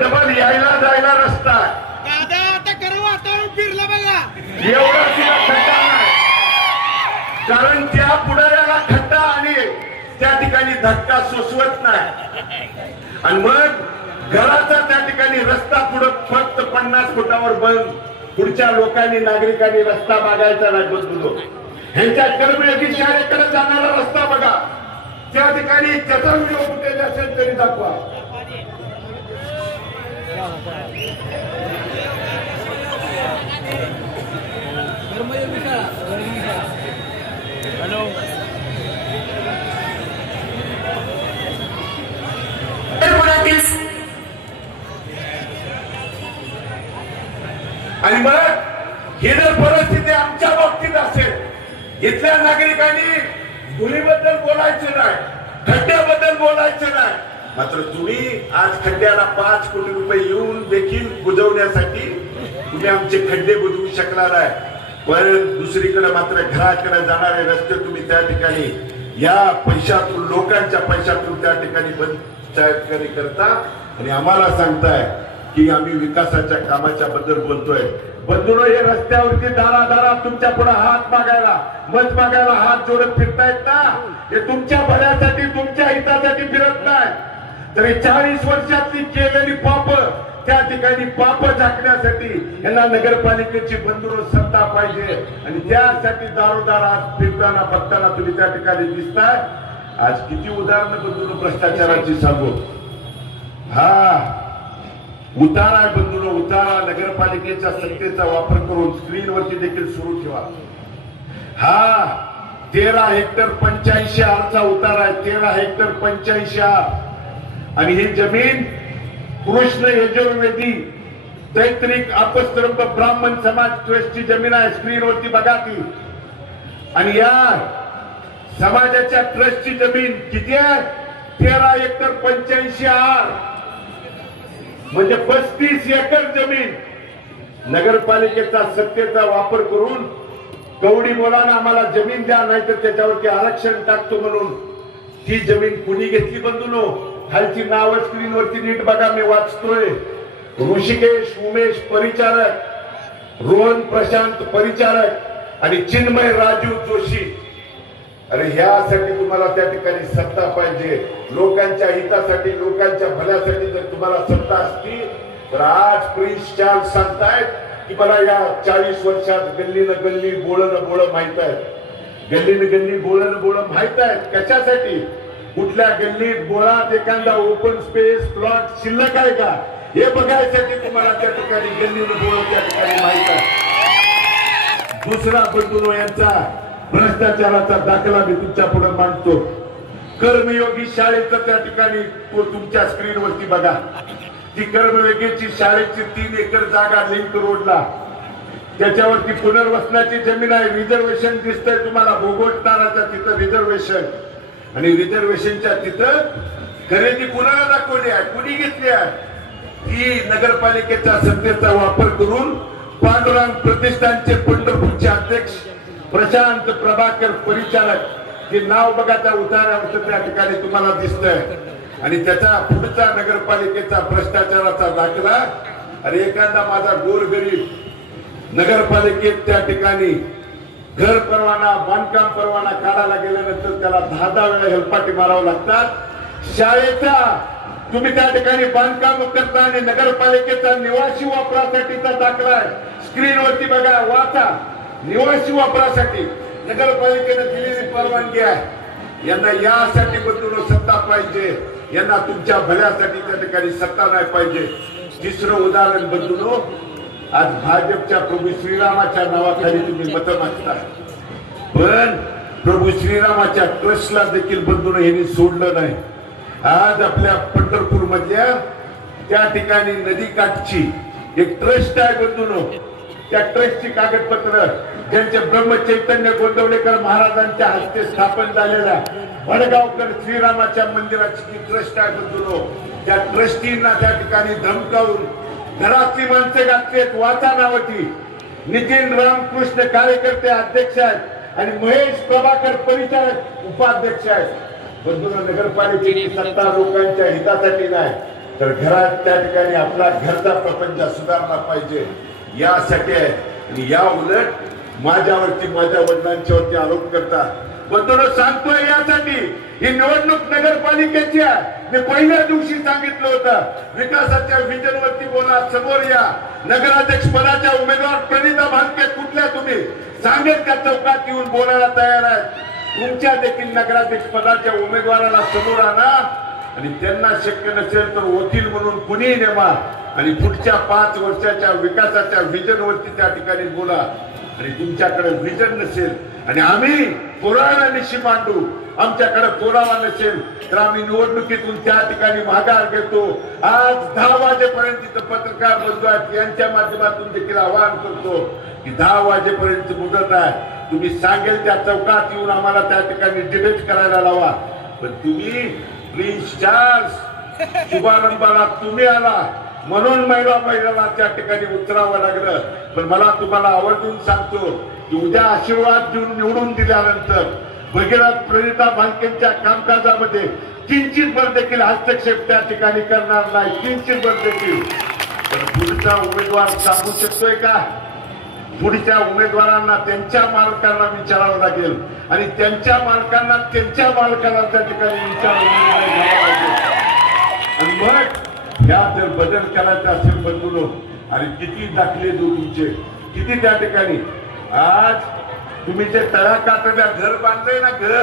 Double यायला जायला रस्ता दादा आता खरं वातावरण फिरलं बघा. एवढा तिला खड्डा नाही, कारण त्या पुढाऱ्याला खड्डा आणि त्या ठिकाणी धक्का सोसवत नाही. आणि मग घराचा त्या ठिकाणी रस्ता पुढे फक्त 50 फुटावर बंद. पुढच्या लोकांनी नागरिकांनी रस्ता मागायचा नाही. बंधू ह्यांच्या कर्मयोगी शाळेकडे जाणारा रस्ता बघा, त्या ठिकाणी त्याचा व्हिडिओ फुटेज असेल तरी दाखवा. हॅलो आणि मग ही जर परिस्थिती आमच्या बाबतीत असेल, इथल्या नागरिकांनी धुळीबद्दल बोलायचं नाही, खड्ड्याबद्दल बोलायचं नाही. मात्र तुम्ही आज खड्ड्याला 5 कोटी रुपये येऊन देखील बुजवण्यासाठी तुम्ही आमचे खड्डे बुजवू शकणार आहे. पण दुसरीकडे मात्र घराकडे जाणारे रस्ते तुम्ही त्या ठिकाणी या पैशातून, लोकांच्या पैशातून त्या ठिकाणी पंचायतकारी करता आणि आम्हाला सांगताय की आम्ही विकासाच्या कामाच्या बद्दल बोलतोय. बंधूंनो, हे रस्त्यावरती दारादारात तुमच्या पुढे हात मागायला, मत मागायला हात जोडत फिरतायत ना, हे तुमच्या भल्यासाठी, तुमच्या हितासाठी फिरत नाही. तरी 40 वर्षातली केलेली पाप त्या ठिकाणी पाप झाकण्यासाठी यांना नगरपालिकेची बंधूंनो सत्ता पाहिजे. आणि त्यासाठी दारोदार आज फिरताना बघताना तुम्ही त्या ठिकाणी दिसताय. आज किती उदाहरणं बंधूंनो भ्रष्टाचाराची सांगू. हा उतारा आहे बंधूंनो, उतारा नगरपालिकेच्या सत्तेचा वापर करून स्क्रीनवरती देखील सुरू ठेवा. हा 13 हेक्टर 85,000चा उतारा आहे. 13 हेक्टर 85,000. आणि ही जमीन कृष्ण यजुर्वेदी दैत्रिक अपस्तंभ ब्राह्मण समाज ट्रस्टची जमीन आहे. स्क्रीनवरती बघा ती. आणि या समाजाच्या ट्रस्टची जमीन किती आहे? 13 हेक्टर 85,000 म्हणजे 35 एकर जमीन नगरपालिकेचा सत्तेचा वापर करून कवडी मुलांना आम्हाला जमीन द्या, नाहीतर त्याच्यावरती आरक्षण टाकतो म्हणून ती जमीन कुणी घेतली बंधूंनो? खालची नाव स्क्रीनवरती नीट बघा, मी वाचतोय. ऋषिकेश उमेश परिचारक, रोहन प्रशांत परिचारक आणि चिन्मय राजू जोशी. अरे ह्यासाठी तुम्हाला त्या ठिकाणी सत्ता पाहिजे. लोकांच्या हितासाठी, लोकांच्या भल्यासाठी जर तुम्हाला सत्ता असती तर आज प्रिन्स चार्ल्स सांगतायत की मला या 40 वर्षात गल्लीनं गल्ली, बोळनं बोळ माहित आहेत. गल्लीनं गल्ली, बोळनं बोळ माहित आहेत. कशासाठी? कुठल्या गल्लीत बोळात एखादा ओपन स्पेस प्लॉट शिल्लक आहे का हे बघायसाठी तुम्हाला त्या ठिकाणी गल्लीनं बोळ त्या ठिकाणी माहित आहे. दुसरा बंधूंनो, यांचा भ्रष्टाचाराचा दाखला मी तुमच्या पुढे मांडतो. कर्मयोगी शाळेचं त्या ठिकाणी तो तुमच्या स्क्रीनवरती बघा. ती कर्मयोगीची शाळेची 3 एकर जागा लिंक रोडला, त्याच्यावरती पुनर्वसनाची जमीन आहे. रिझर्वेशन दिसतंय तुम्हाला, भोगवटणाराच्या तिथं रिझर्वेशन. आणि रिझर्वेशनच्या तिथं खरेदी कुणाला दाखवली आहे, कुणी घेतली आहे? ती नगरपालिकेच्या सत्तेचा वापर करून पांडुरंग प्रतिष्ठानचे पंढरपूरचे अध्यक्ष प्रशांत प्रभाकर परिचारक, हे नाव बघा त्या उतारावर त्या ठिकाणी तुम्हाला दिसतंय. आणि त्याचा पुढचा नगरपालिकेचा भ्रष्टाचाराचा दाखला. अरे एखादा माझा गोरगरीब नगरपालिकेत त्या ठिकाणी घर परवाना, बांधकाम परवाना काढायला गेल्यानंतर त्याला 10 वेळा हेलपाटी मारावं लागतात. शाळेचा तुम्ही त्या ठिकाणी बांधकाम करता आणि नगरपालिकेचा निवासी वापरासाठीचा दाखला आहे. स्क्रीनवरती बघा, वाचा. निवासी वापरासाठी नगरपालिकेने दिलेली परवानगी आहे. यांना यासाठी बदलून सत्ता पाहिजे, यांना तुमच्या भल्यासाठी त्या ठिकाणी सत्ता नाही पाहिजे. तिसरं उदाहरण बदलून, आज भाजपच्या प्रभू श्रीरामाच्या नावाखाली तुम्ही मत मागता, पण प्रभू श्रीरामाच्या ट्रस्टला देखील बंधून यांनी सोडलं नाही. आज आपल्या पंढरपूर मधल्या त्या ठिकाणी नदी काठची एक ट्रस्ट आहे बंधूनो. त्या ट्रस्टची कागदपत्र ज्यांचे ब्रह्मचैतन्य गोंदवलेकर महाराजांच्या हस्ते स्थापन झालेल्या वडगावकर श्रीरामाच्या मंदिराची ट्रस्ट आहे बंधूनो. त्या ट्रस्टींना त्या ठिकाणी धमकावून घरातली माणसं घातलीत. वाचा नावाची नितीन रामकृष्ण कार्यकर्ते अध्यक्ष आहेत आणि महेश प्रभाकर परिचारक उपाध्यक्ष आहेत. बंधूंनो, नगरपालिकेची सत्ता लोकांच्या हितासाठी नाही, तर घरात त्या ठिकाणी आपला घरचा प्रपंच सुधारला पाहिजे यासाठी आहे. आणि या उलट माझ्यावरती माझ्या वडिलांच्यावरती आरोप करतात. बंधूंनो, सांगतोय यासाठी ही निवडणूक नगरपालिकेची आहे. मी पहिल्या दिवशी सांगितलं होतं, विकासाच्या विजन वरती बोला, समोर या. नगराध्यक्ष पदाच्या उमेदवार प्रणिता भालके कुठल्या तुम्ही सांगेल का चौकात येऊन बोलायला तयार आहे? तुमच्या देखील नगराध्यक्ष पदाच्या उमेदवाराला समोर आणा आणि त्यांना शक्य नसेल तर वकील म्हणून कुणीही नेमा आणि पुढच्या 5 वर्षाच्या विकासाच्या विजन वरती त्या ठिकाणी बोला. आणि तुमच्याकडे विजन नसेल आणि आम्ही पुरावा निशी मांडू, आमच्याकडे पुरावा नसेल तर आम्ही निवडणुकीतून त्या ठिकाणी माघार घेतो. आज 10 वाजेपर्यंत इथं पत्रकार बंधू आहेत, यांच्या माध्यमातून देखील आवाहन करतो की 10 वाजेपर्यंत मुदत आहे. तुम्ही सांगेल त्या चौकात येऊन आम्हाला त्या ठिकाणी डिबेट करायला लावा. पण तुम्ही प्रिन्स चार्ल्स शुभारंभाला तुम्ही आला म्हणून महिला त्या ठिकाणी उतरावं लागलं. पण मला तुम्हाला आवर्जून सांगतो की उद्या आशीर्वाद देऊन निवडून दिल्यानंतर भगीरथ प्रणिता भालकेंच्या कामकाजामध्ये किंचित भर देखील हस्तक्षेप त्या ठिकाणी करणार नाही, किंचित भर देखील. पण पुढचा उमेदवार सांगू शकतोय का? पुढच्या उमेदवारांना त्यांच्या मालकांना विचारावं लागेल आणि त्यांच्या मालकांना त्यांच्या मालकाला त्या ठिकाणी विचारावं. आणि मग या जर बदल करायचा असेल बंधूंनो, आणि किती दाखले देऊ तुमचे, किती त्या ठिकाणी आज तुम्ही जे तळाकाटल्या घर बांधले ना, घर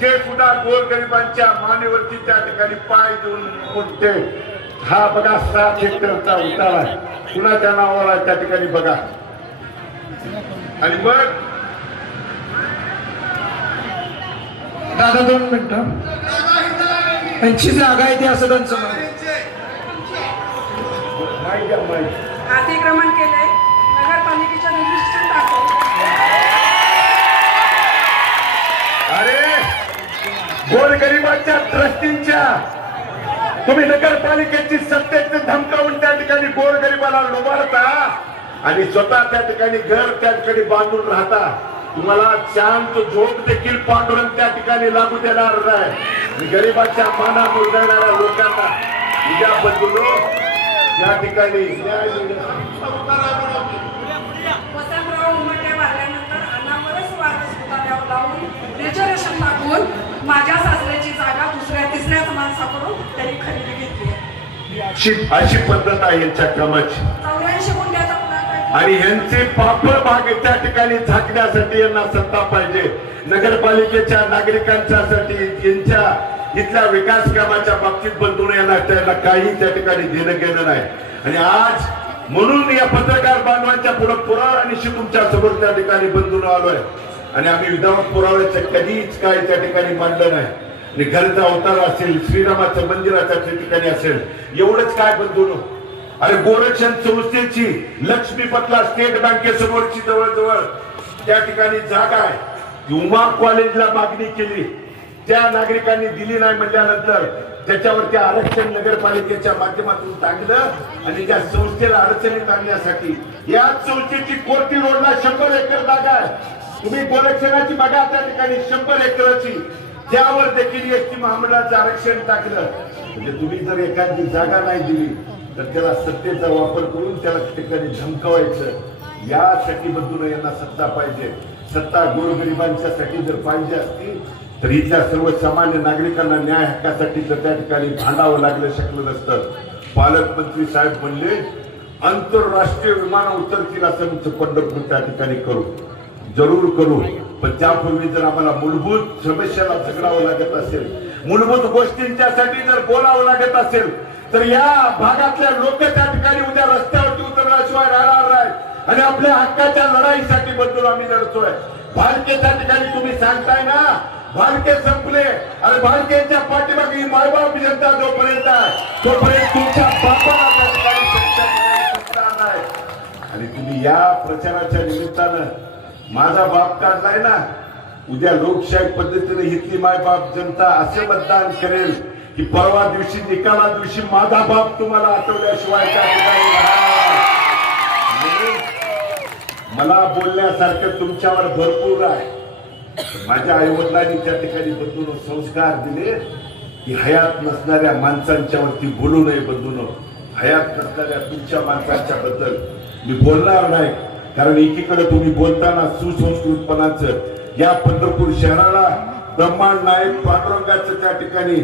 ते सुद्धा गोरगरिबांच्या मानेवरती त्या ठिकाणी पाय देऊन मोठे. हा बघा 7 हेक्टरचा उतारा कुणाच्या नावावर आहे त्या ठिकाणी बघा. आणि मग दादा 2 मिनिटं, त्यांची जागा आहे ती असं त्यांचं म्हणणं. अतिक्रमण केलंय, नगरपालिकेच्या रजिस्टर टाकून. अरे गोरगरिबांच्या ट्रस्टींच्या तुम्ही नगरपालिकेची सत्तेचे धमकावून त्या ठिकाणी गोरगरिबाला लुबाडता आणि स्वतः त्या ठिकाणी घर त्या ठिकाणी बांधून राहता. तुम्हाला शांत झोप देखील पांडुरंग त्या ठिकाणी लागू देणार नाही. गरिबाच्या माना मुरगळणाऱ्या लोकांना उद्या बदलू त्या ठिकाणी वसंतराव उमटे वारल्यानंतर अण्णावरच वारस पुतळ्यावर लावून रिझर्वेशन टाकून माझ्या सासऱ्याची जागा दुसऱ्या तिसऱ्याच माणसाकडून त्यांनी खरेदी घेतली. अशी पद्धत आहे यांच्या कामाची. 84 गुंठ्याचा प्लॉट आहे. आणि यांचे पापड भाग त्या ठिकाणी झाकण्यासाठी यांना सत्ता पाहिजे. नगरपालिकेच्या नागरिकांच्यासाठी यांच्या इथल्या विकास कामाच्या बाबतीत बंधून यांना त्यांना काही त्या ठिकाणी देणं घेणं नाही. आणि आज म्हणून या पत्रकार बांधवांच्या पुढे पुराव्यानिशी तुमच्या समोर त्या ठिकाणी बंधून आलोय. आणि आम्ही विधावत पुराव्याचं कधीच काय त्या ठिकाणी मांडलं नाही. आणि घरचा अवतार असेल, श्रीरामाचं मंदिराच्या ठिकाणी असेल, एवढंच काय बंधून. अरे गोरक्षण संस्थेची लक्ष्मीपतला स्टेट बँकेसमोरची जवळजवळ त्या ठिकाणी जागा आहे. उमा कॉलेजला मागणी केली, त्या नागरिकांनी दिली नाही म्हटल्यानंतर त्याच्यावरती आरक्षण नगरपालिकेच्या माध्यमातून टाकलं आणि त्या संस्थेला अडचणीत आणण्यासाठी या संस्थेची कोर्टी रोडला 100 एकर जागा आहे. तुम्ही गोरक्षणाची बघा त्या ठिकाणी 100 एकराची, त्यावर देखील एसटी महामंडळाचं आरक्षण टाकलं. म्हणजे तुम्ही जर एखादी जागा नाही दिली तर त्याला सत्तेचा वापर करून त्याला ठिकाणी धमकावायचं. यासाठी बंधून यांना सत्ता पाहिजे. सत्ता गोरगरिबांच्यासाठी जर पाहिजे असती तर इथल्या सर्वसामान्य नागरिकांना न्याय हक्कासाठी तर त्या ठिकाणी भांडावं लागलं शकलं नसतं. पालकमंत्री साहेब म्हणले आंतरराष्ट्रीय विमान उतरतील असं पंढरपूर त्या ठिकाणी करू, जरूर करू. पण त्यापूर्वी जर आम्हाला मूलभूत समस्याला झगडावं लागत असेल, मूलभूत गोष्टींच्यासाठी जर बोलावं लागत असेल तर या भागातल्या लोक त्या ठिकाणी उद्या रस्त्यावरती उतरल्याशिवाय राहणार नाही. आणि आपल्या हक्काच्या लढाईसाठी बद्दल आम्ही लढतोय. भालके त्या ठिकाणी तुम्ही सांगताय ना भालके संपले, अरे भालकेच्या पाठीमागे मायबाप जनता जोपर्यंत आहे तोपर्यंत तुमच्या बापाला त्या ठिकाणी शकणार नाही. आणि तुम्ही या प्रचाराच्या निमित्तानं माझा बाप काढलाय ना, उद्या लोकशाही पद्धतीने इथली मायबाप जनता असे मतदान करेल की परवा दिवशी निकाला दिवशी माझा बाप तुम्हाला आठवल्याशिवाय त्या ठिकाणी मला बोलण्यासारखं तुमच्यावर भरपूर आहे. माझ्या आई वडिलांनी त्या ठिकाणी बदलून संस्कार दिले की हयात नसणाऱ्या माणसांच्या वरती बोलू नये बंधूंनो. हयात नसणाऱ्या तुमच्या माणसांच्या बद्दल मी बोलणार नाही, कारण एकीकडे तुम्ही बोलताना सुसंस्कृतपणाचं या पंढरपूर शहराला ब्रह्मांड नायक पांडुरंगाचं त्या ठिकाणी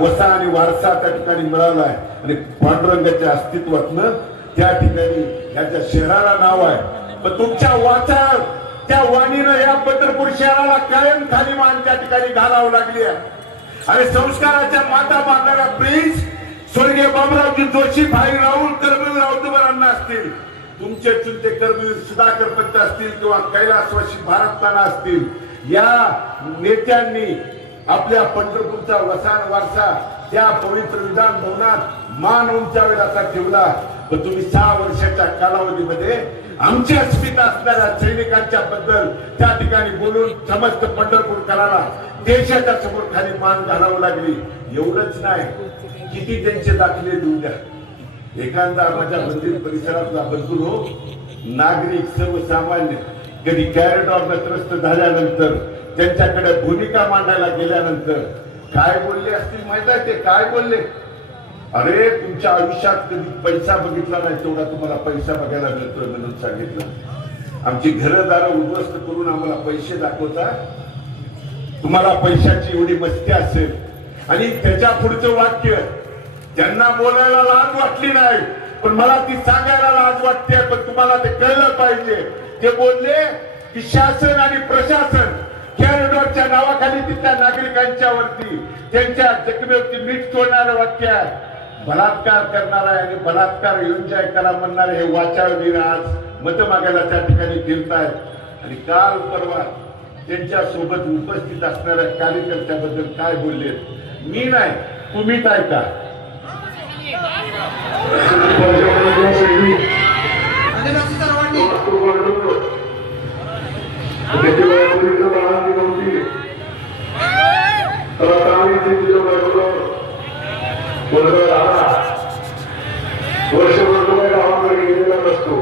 वसा आणि वारसा त्या ठिकाणी मिळाला आहे आणि पांडुरंगाच्या अस्तित्वातनं त्या ठिकाणी याच्या शहराला नाव आहे. पण तुमच्या वाचा त्या वाणीनं या पंढरपूर शहराला कायम खाली मान त्या ठिकाणी घालावं लागली आहे. आणि संस्काराच्या माता मारणाऱ्या प्रिन्स स्वर्गीय बाबुरावजी जोशी, भाई राहुल कर्मवीर राऊतवरांना असतील, तुमचे चुलते कर्मवीर सुधाकर पंत असतील किंवा कैलासवासी भारत नाना असतील, या नेत्यांनी आपल्या पंढरपूरचा वसान वारसा त्या पवित्र विधान भवनात मान उंचावेल असा ठेवला. पण तुम्ही 6 वर्षाच्या कालावधीमध्ये आमच्या अस्मिता असणाऱ्या सैनिकांच्या बद्दल त्या ठिकाणी बोलून समस्त पंढरपूरकराला देशाच्या समोर खाली मान घालावं लागली. एवढंच नाही, किती त्यांचे दाखले देऊ द्या. एखादा माझ्या मंदिर परिसरातला बंधू हो, नागरिक सर्वसामान्य कधी कॅरिडॉरला त्रस्त झाल्यानंतर त्यांच्याकडे भूमिका मांडायला गेल्यानंतर काय बोलले असतील माहित आहे? ते काय बोलले, अरे तुमच्या आयुष्यात कधी पैसा बघितला नाही तेवढा तुम्हाला पैसा बघायला मिळतोय म्हणून सांगितलं. आमची घरदारं उद्ध्वस्त करून आम्हाला पैसे दाखवता, तुम्हाला पैशाची एवढी मस्ती असेल. आणि त्याच्या पुढचं वाक्य त्यांना बोलायला लाज वाटली नाही, पण मला ती सांगायला लाज वाटते, पण तुम्हाला ते कळलं पाहिजे. ते बोलले की शासन आणि प्रशासन कॅरिडॉरच्या नावाखाली तिथल्या नागरिकांच्या वरती त्यांच्या जखमेवरती मीठ सोडणारं वाक्य आहे. बलात्कार करणारा आणि बलात्कार एन्जॉय करा म्हणणारे हे वाचाळवीर आज मत मागायला त्या ठिकाणी फिरतायत. आणि काल परवा त्यांच्या सोबत उपस्थित असणाऱ्या कार्यकर्त्याबद्दल काय बोलले, मी नाही तुम्हीच ऐका. सर्वांनी वर्षभर गावाकडे गेलेला नसतो,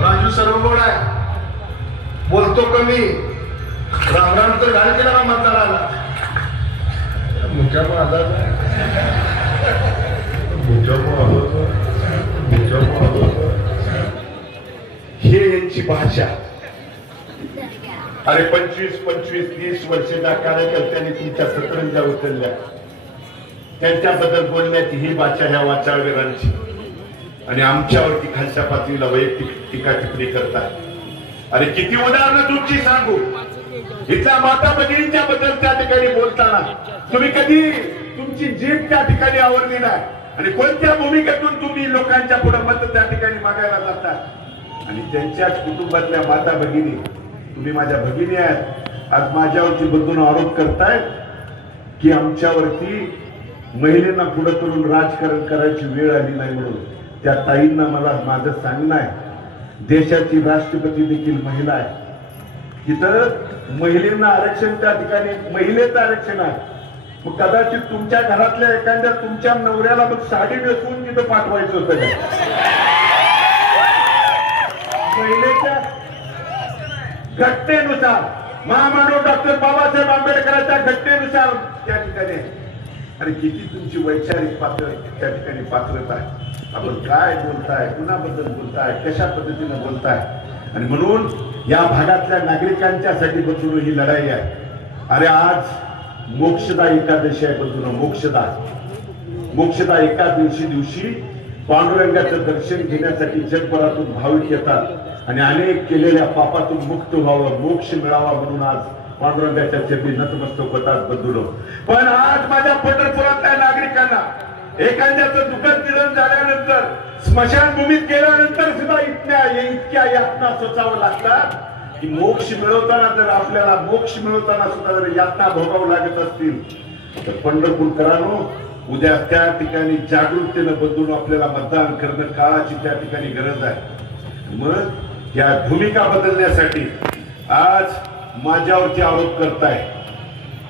राजू सर्व गोड आहे, बोलतो कमी, रामराम तर घाल केला ना म्हाताराला. हे यांची भाषा. अरे 25-30 वर्षाच्या कार्यकर्त्यांनी तुमच्या सतरंजा उचलल्या, त्यांच्याबद्दल बोलण्याची ही भाषा ह्या वाचाळवीरांची. आणि आमच्यावरती खालच्या पातळीला वैयक्तिक टीका टिप्पणी करतात. अरे किती उदाहरणं तुमची सांगू. इथल्या माता भगिनींच्या बद्दल त्या ठिकाणी बोलताना तुम्ही कधी तुमची जीभ त्या ठिकाणी आवरली नाही. आणि कोणत्या भूमिकेतून तुम्ही लोकांच्या पुढे मत त्या ठिकाणी मागायला जातात. आणि त्यांच्याच कुटुंबातल्या माता भगिनी, तुम्ही माझ्या भगिनी आहेत, आज माझ्यावरती बंधून आरोप करतायत की आमच्यावरती महिलेंना पुढे करून राजकारण करायची वेळ आली नाही म्हणून. त्या ताईंना मला माझं सांगणं आहे, देशाची राष्ट्रपती देखील महिला आहे, तिथं महिलांना आरक्षण त्या ठिकाणी महिलेचं आरक्षण आहे. मग कदाचित तुमच्या घरातल्या एखाद्या तुमच्या नवऱ्याला मग साडी नेसवून तिथं पाठवायचं होतं का? महिलेच्या घटनेनुसार, महामानव डॉक्टर बाबासाहेब आंबेडकरांच्या घटनेनुसार त्या ठिकाणी. आणि किती तुमची वैचारिक पात्र त्या ठिकाणी पात्रता आहे. आपण काय बोलताय, कुणाबद्दल बोलताय, कशा पद्धतीने बोलताय. आणि म्हणून या भागातल्या नागरिकांच्यासाठी बसून ही लढाई आहे. अरे आज मोक्षदा एकादशी आहे बसून, मोक्षदा एकादशी दिवशी पांडुरंगाचं दर्शन घेण्यासाठी जगभरातून भाविक येतात आणि अनेक केलेल्या पापातून मुक्त व्हावं, मोक्ष मिळावा म्हणून आज पांडुरंगाच्या चरणी नतमस्तक होतात बंधूंनो. पण आज माझ्या पंढरपुरातल्या नागरिकांना एखाद्याचं दुःखद निधन झाल्यानंतर स्मशानभूमीत गेल्यानंतर सुद्धा इतक्या यातना सोसावं लागतात की मोक्ष मिळवताना जर आपल्याला मोक्ष मिळवताना सुद्धा जर यातना भोगावं लागत असतील तर पंढरपूरकरांनो, उद्या त्या ठिकाणी जागरूकतेनं बदलून आपल्याला मतदान करणं काळाची त्या ठिकाणी गरज आहे. मग या भूमिका बदलण्यासाठी आज माझ्यावरती आरोप करताय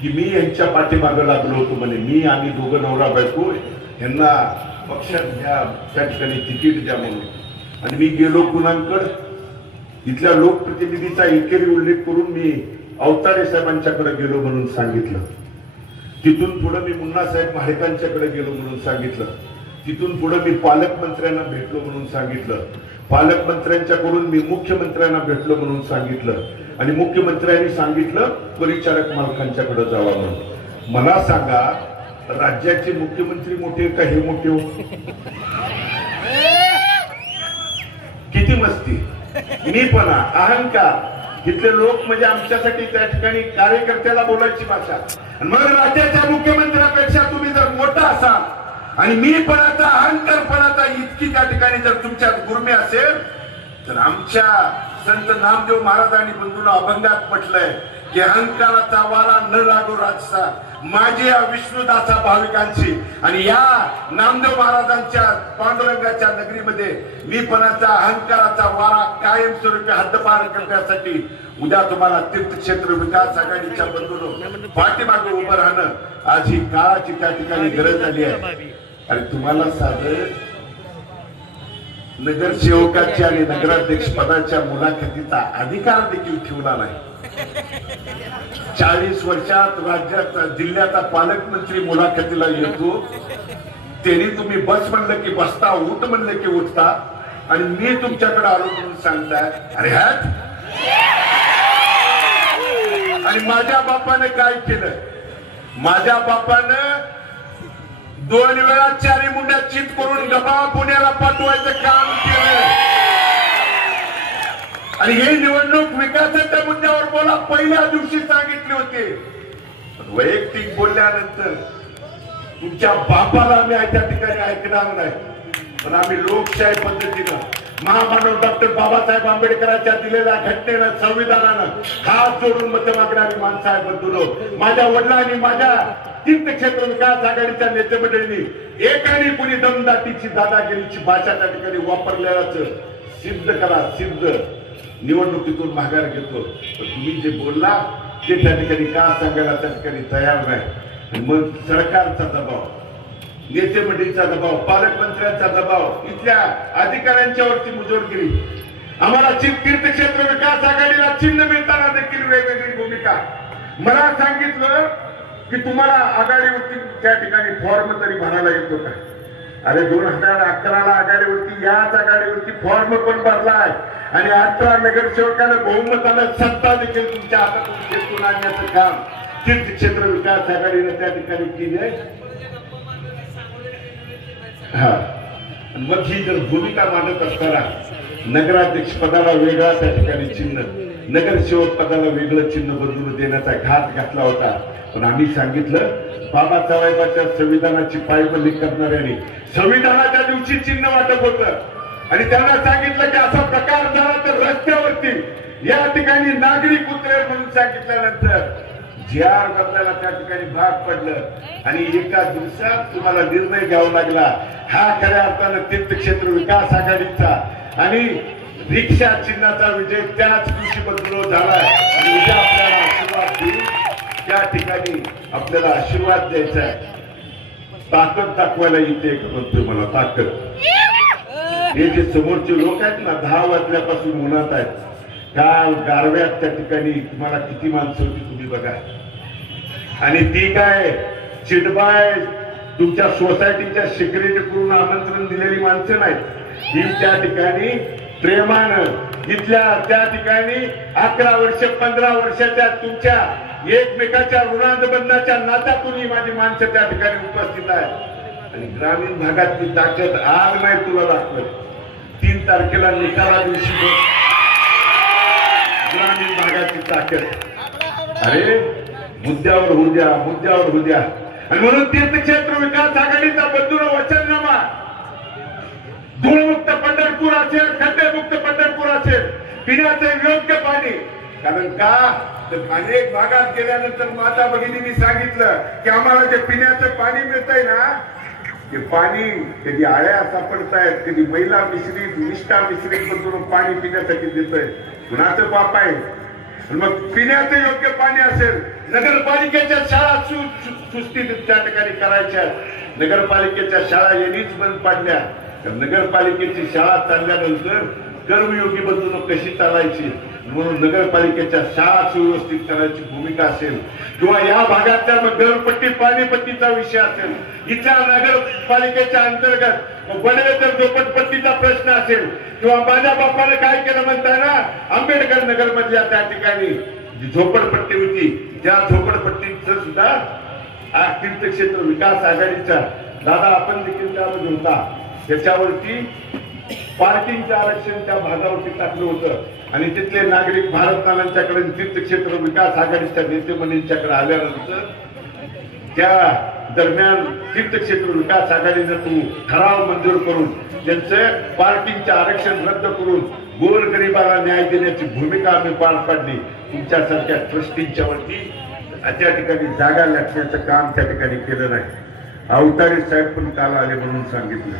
की मी यांच्या पाठीमागे लागलो होतो म्हणे. मी आम्ही दोघं नवरा बायको यांना पक्षात घ्या, त्या ठिकाणी तिकीट द्या म्हणून. आणि मी गेलो कुणांकडे, तिथल्या लोकप्रतिनिधीचा एकेरी उल्लेख करून मी अवतारे साहेबांच्याकडे गेलो म्हणून सांगितलं. तिथून पुढे मी मुन्नासाहेब महाडिकांच्याकडे गेलो म्हणून सांगितलं. तिथून पुढे मी पालकमंत्र्यांना भेटलो म्हणून सांगितलं. पालकमंत्र्यांच्याकडून मी मुख्यमंत्र्यांना भेटलो म्हणून सांगितलं. आणि मुख्यमंत्र्यांनी सांगितलं परिचारक मालकांच्याकडे जावा म्हणून. मला सांगा, राज्याचे मुख्यमंत्री मोठे का हे मोठे हो? किती मस्ती, मीपणा, अहंकार. इथले लोक म्हणजे आमच्यासाठी त्या ठिकाणी कार्यकर्त्याला बोलायची भाषा. आणि मग राज्याच्या मुख्यमंत्र्यापेक्षा तुम्ही जर मोठा असाल आणि मीपणाचा अहंकारपणाचा इतकी त्या ठिकाणी जर तुमच्यात गुरमी असेल, तर आमच्या संत नामदेव महाराजांनी बंधूंना अभंगात म्हटलंय की अहंकाराचा वारा न लागो राजसा माझी या विष्णुदासा भाविकांची. आणि या नामदेव महाराजांच्या पांडुरंगाच्या नगरीमध्ये मीपणाचा अहंकाराचा वारा कायमस्वरूपी हद्दपार करण्यासाठी उद्या तुम्हाला तीर्थक्षेत्र विकास आघाडीच्या बंधूंनो पाठीमागे उभं राहणं आज ही काळाची त्या ठिकाणी गरज झाली आहे. आणि तुम्हाला साधं नगरसेवकाच्या आणि नगराध्यक्ष पदाच्या मुलाखतीचा अधिकार देखील ठेवला नाही. 40 वर्षात राज्यात जिल्ह्याचा पालकमंत्री मुलाखतीला येतो, त्यांनी तुम्ही बस म्हणलं की बसता, उठ म्हणलं की उठता. आणि मी तुमच्याकडे आलो म्हणून सांगताय अरे ह्यात. आणि माझ्या बापाने काय केलं? माझ्या बापानं 2 वेळा 4 मुंड्या चित करून गबा पुण्याला पाठवायचं काम केलं. आणि हे निवडणूक विकासाच्या मुद्द्यावर बोला पहिल्या दिवशी सांगितले होते. वैयक्तिक बोलल्यानंतर तुमच्या बापाला आम्ही त्या ठिकाणी ऐकणार नाही. पण आम्ही लोकशाही पद्धतीनं महामानव डॉक्टर बाबासाहेब आंबेडकरांच्या दिलेल्या घटनेनं संविधानानं हात जोडून मत मागणारी माणसं आहे. बंधूंनो, माझ्या वडिलांनी माझ्या तीर्थक्षेत्र विकास आघाडीच्या नेते मंडळींनी एकाने कुणी दमदाटीची दादागिरीची भाषा त्या ठिकाणी वापरल्याचं सिद्ध करा. सिद्ध निवडणुकीतून माघार घेतो. पण तुम्ही जे बोलला ते त्या ठिकाणी का सांगायला त्या ठिकाणी तयार नाही. मग सरकारचा दबाव, नेते मंडळीचा दबाव, पालकमंत्र्यांचा दबाव, इथल्या अधिकाऱ्यांच्यावरती मुजोरगिरी. आम्हाला तीर्थक्षेत्र विकास आघाडीला चिन्ह मिळताना देखील वेगवेगळी भूमिका. मला सांगितलं की तुम्हाला आघाडीवरती त्या ठिकाणी फॉर्म तरी भरायला येतो का? अरे 2011ला आघाडीवरती याच आघाडीवरती फॉर्म पण भरलाय. आणि 18 नगरसेवकांना बहुमतानं सत्ता देखील तुमच्या हातातून घेऊन आणण्याचं काम तीर्थक्षेत्र विकास आघाडीनं त्या ठिकाणी केले. हा, मग ही जर भूमिका मांडत असताना नगराध्यक्ष पदाला वेगळा त्या ठिकाणी चिन्ह, नगरसेवक पदाला वेगळं चिन्ह बदलून देण्याचा घात घातला होता. पण आम्ही सांगितलं बाबासाहेबांच्या संविधानाची पायमल्ली करणाऱ्यांनी संविधानाच्या दिवशी चिन्ह वाटप होतं. आणि त्यांना सांगितलं की असा प्रकार झाला तर रस्त्यावरती या ठिकाणी नागरिक उतरेल म्हणून सांगितल्यानंतर GR बदलायला त्या ठिकाणी भाग पडलं. आणि एका दिवसात तुम्हाला निर्णय घ्यावा लागला. हा खऱ्या अर्थानं तीर्थक्षेत्र विकास आघाडीचा आणि रिक्षा चिन्हाचा विजय त्याच दिवशी बदलून झालाय. आणि उद्या आपल्याला आशीर्वाद देऊन त्या ठिकाणी आपल्याला आशीर्वाद द्यायचा आहे. ताकद दाखवायला येते म्हणतोय मला ताकद. हे जे समोरचे लोक आहेत ना 10 वाजल्यापासून उन्हात आहेत, त्या गारव्यात त्या ठिकाणी तुम्हाला किती माणसं होती तुम्ही बघा. आणि ती काय चिडबाय तुमच्या सोसायटीच्या सिक्युरिटी करून आमंत्रण दिलेली माणसं नाहीत. ही त्या ठिकाणी प्रेमानं इथल्या त्या ठिकाणी 11 वर्ष 15 वर्षाच्या तुमच्या एकमेकाच्या ऋणानुबंधाच्या नात्यातून ही माझी माणसं त्या ठिकाणी उपस्थित आहेत. आणि ग्रामीण भागातली ताकद आज नाही तुला दाखवत. 3 तारखेला निकाला दिवशी ग्रामीण भागाची ताकद. अरे मुद्द्यावर होऊ द्या, मुद्द्यावर होऊ द्या. आणि म्हणून तीर्थक्षेत्र विकास आघाडीचा बंधूंनो वचननामा, धूळमुक्त पंढरपूर असेल, खड्डेमुक्त पंढरपूर असेल, पिण्याचे योग्य पाणी. कारण का तर अनेक भागात गेल्यानंतर माता भगिनींनी सांगितलं की आम्हाला जे पिण्याचं पाणी मिळतंय ना ते पाणी कधी आळ्या सापडतायत, कधी महिला मिश्रित निष्ठा मिश्रित बंधूंनो पाणी पिण्यासाठी देतोय. कुणाचं पाप आहे? मग पिण्याचं योग्य पाणी असेल, नगरपालिकेच्या शाळा सुस्थितीत त्या ठिकाणी करायच्या. नगरपालिकेच्या शाळा यांनीच बंद पाडल्या. तर नगरपालिकेची शाळा चालल्यानंतर कर्मयोगी बंधूंनो कशी चालायची म्हणून नगरपालिकेच्या शाळा सुव्यवस्थित करायची भूमिका असेल किंवा या भागातल्या घरपट्टी पाणीपट्टीचा विषय असेल, इथल्या नगरपालिकेच्या अंतर्गत बडवेतर झोपडपट्टीचा प्रश्न असेल किंवा माझ्या बापाने काय केलं म्हणताय ना, आंबेडकर नगर मधल्या त्या ठिकाणी जी झोपडपट्टी होती त्या झोपडपट्टीचं सुद्धा तीर्थक्षेत्र विकास आघाडीचा दादा आपण देखील त्यामध्ये होता, त्याच्यावरती पार्किंगचं आरक्षण त्या भागावरती टाकलं होतं आणि तिथले नागरिक भारतनालांच्याकडे तीर्थक्षेत्र विकास आघाडीच्या नेते मंडळींच्याकडे आल्यानंतर त्या दरम्यान तीर्थक्षेत्र विकास आघाडीने तू ठराव मंजूर करून त्यांचं पार्किंगचं आरक्षण रद्द करून गोरगरिबाला न्याय देण्याची भूमिका आम्ही पार पाडली. तुमच्यासारख्या ट्रस्टींच्या वरती त्या ठिकाणी जागा लाटण्याचं काम त्या ठिकाणी केलं नाही. अवतारे साहेब पण काल आले म्हणून सांगितलं.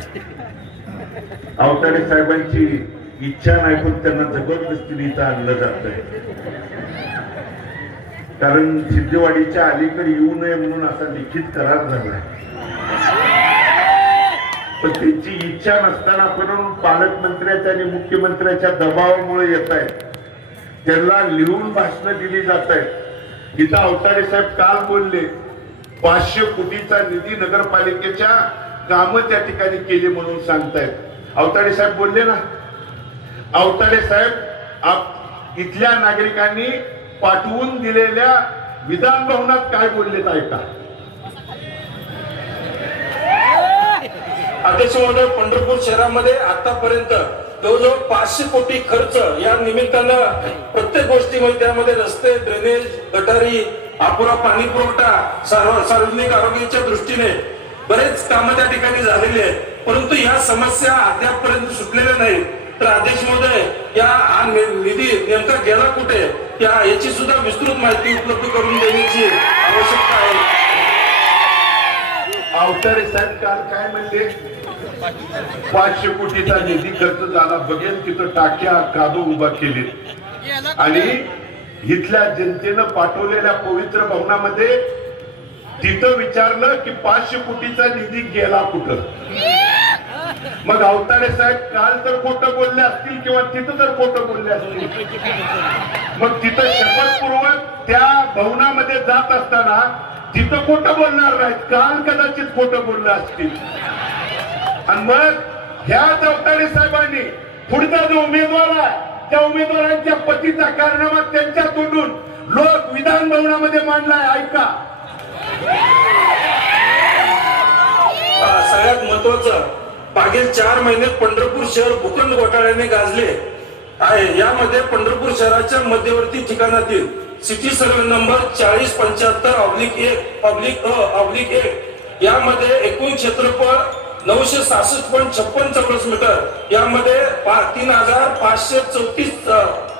अवतारे साहेबांची इच्छा नाही पण त्यांना जबरदस्तीने इथं आणलं जात आहे, कारण सिद्धेवाडीच्या अलीकडे येऊ नये म्हणून असा लिखित करार झाला. पण त्यांची इच्छा नसताना पण पालकमंत्र्याच्या आणि मुख्यमंत्र्याच्या दबावामुळे येत आहेत, त्यांना लिहून भाषणं दिली जात आहेत. इथं अवतारे साहेब काल बोलले 500 कोटीचा निधी नगरपालिकेच्या कामं त्या ठिकाणी केली म्हणून सांगतायत. अवतारे साहेब बोलले ना, अवतारे साहेब इथल्या नागरिकांनी पाठवून दिलेल्या विधान भवनात काय बोललेत ऐका. अध्यक्ष महोदय, पंढरपूर शहरामध्ये आतापर्यंत जवळजवळ 500 कोटी खर्च या निमित्तानं प्रत्येक गोष्टीमध्ये, त्यामध्ये रस्ते, ड्रेनेज, गटारी, अपुरा पाणी पुरवठा, सार्वजनिक आरोग्याच्या दृष्टीने बरेच कामं त्या ठिकाणी झालेली आहेत. परंतु या समस्या अद्यापपर्यंत सुटलेल्या नाहीत. तर अध्यक्ष महोदय, हा निधी नेमका गेला कुठे याची सुद्धा विस्तृत माहिती उपलब्ध करून देण्याची आवश्यकता आहे. अवतारे साहेब काल काय म्हणले, 500 कोटीचा निधी खर्च झाला, बघेन तिथं टाक्या कादो उभा केली आणि इथल्या जनतेनं पाठवलेल्या पवित्र भवनामध्ये तिथं विचारलं की 500 कोटीचा निधी गेला कुठं. मग अवतारे साहेब काल तर खोटं बोलले असतील किंवा तिथं तर खोटं बोलले असतील. मग तिथं शपथपूर्वक त्या भवनामध्ये जात असताना तिथं खोटं बोलणार नाहीत, काल कदाचित खोटं बोललं असतील. आणि मग ह्या अवतारे साहेबांनी पुढचा जो उमेदवार आहे त्या उमेदवारांच्या पतीचा कारनामा त्यांच्या तोंडून लोक विधान भवनामध्ये मांडलाय ऐका. सगळ्यात महत्वाचं, मागील 4 महिने पंढरपूर शहर भूखंड घोटाळ्याने गाजले आहे. यामध्ये पंढरपूर शहराच्या मध्यवर्ती ठिकाणातील सिटी सर्वे नंबर 4075/1/1 यामध्ये एकूण क्षेत्रफळ 966.56 चौरस मीटर, यामध्ये 3534